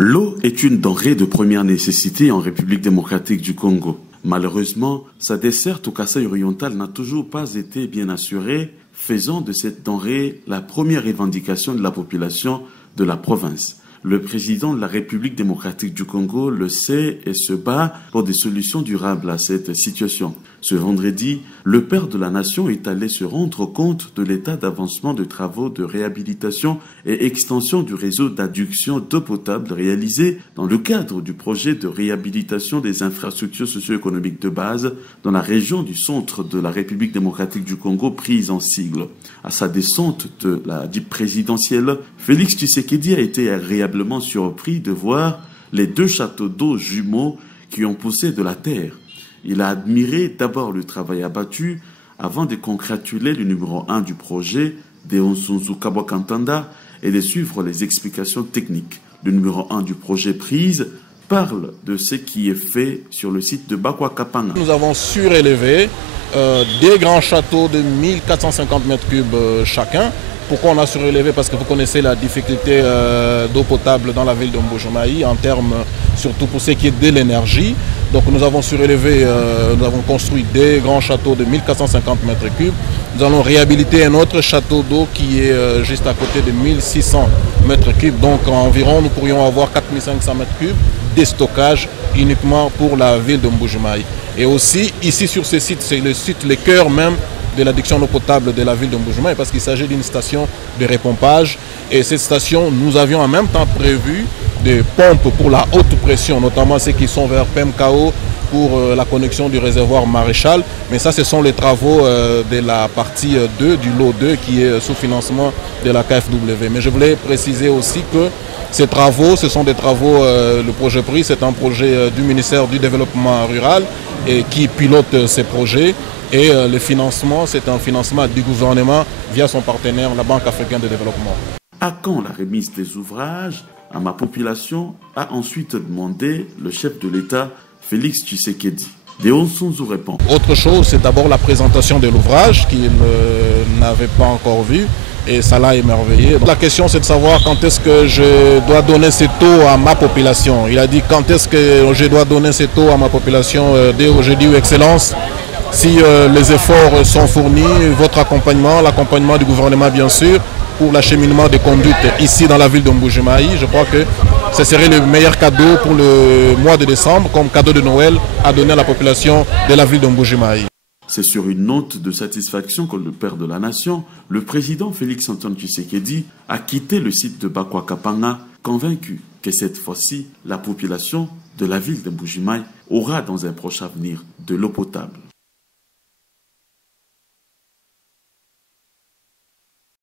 L'eau est une denrée de première nécessité en République démocratique du Congo. Malheureusement, sa desserte au Kasaï oriental n'a toujours pas été bien assurée, faisant de cette denrée la première revendication de la population de la province. Le président de la République démocratique du Congo le sait et se bat pour des solutions durables à cette situation. Ce vendredi, le père de la nation est allé se rendre compte de l'état d'avancement de travaux de réhabilitation et extension du réseau d'adduction d'eau potable réalisé dans le cadre du projet de réhabilitation des infrastructures socio-économiques de base dans la région du centre de la République démocratique du Congo, prise en sigle. À sa descente de la dite présidentielle, Félix Tshisekedi a été agréablement surpris de voir les deux châteaux d'eau jumeaux qui ont poussé de la terre. Il a admiré d'abord le travail abattu avant de congratuler le numéro 1 du projet, Deonsunzu Kabwakantanda, et de suivre les explications techniques. Le numéro 1 du projet prise parle de ce qui est fait sur le site de Bakwakapanga. Nous avons surélevé des grands châteaux de 1450 m3 chacun. Pourquoi on a surélevé? Parce que vous connaissez la difficulté d'eau potable dans la ville de Mbuji-Mayi, en termes, surtout pour ce qui est de l'énergie. Donc nous avons surélevé, nous avons construit des grands châteaux de 1450 m3. Nous allons réhabiliter un autre château d'eau qui est juste à côté de 1600 m3. Donc environ nous pourrions avoir 4500 m3 de stockage uniquement pour la ville de Mbuji-Mayi. Et aussi ici sur ce site, c'est le cœur même de l'adduction d'eau potable de la ville de Mbuji-Mayi, parce qu'il s'agit d'une station de repompage. Et cette station, nous avions en même temps prévu des pompes pour la haute pression, notamment ceux qui sont vers PMKO pour la connexion du réservoir Maréchal. Mais ça, ce sont les travaux de la partie 2, du lot 2, qui est sous financement de la KfW. Mais je voulais préciser aussi que ces travaux, ce sont des travaux, le projet PRI, c'est un projet du ministère du Développement rural et qui pilote ces projets. Et le financement, c'est un financement du gouvernement via son partenaire, la Banque africaine de développement. À quand la remise des ouvrages à ma population, a ensuite demandé le chef de l'État, Félix Tshisekedi. Deonsunzu répond. Autre chose, c'est d'abord la présentation de l'ouvrage qu'il n'avait pas encore vu. Et ça l'a émerveillé. La question, c'est de savoir quand est-ce que je dois donner cette eau à ma population. Il a dit quand est-ce que je dois donner cette eau à ma population. Dès aujourd'hui, Excellence, si les efforts sont fournis, votre accompagnement, l'accompagnement du gouvernement bien sûr, pour l'acheminement des conduites ici dans la ville de Mbuji-Mayi, je crois que ce serait le meilleur cadeau pour le mois de décembre, comme cadeau de Noël à donner à la population de la ville de Mbuji-Mayi. C'est sur une note de satisfaction que le père de la nation, le président Félix Antoine Tshisekedi, a quitté le site de Bakwakapanga, convaincu que cette fois-ci, la population de la ville de Mbuji-Mayi aura dans un proche avenir de l'eau potable.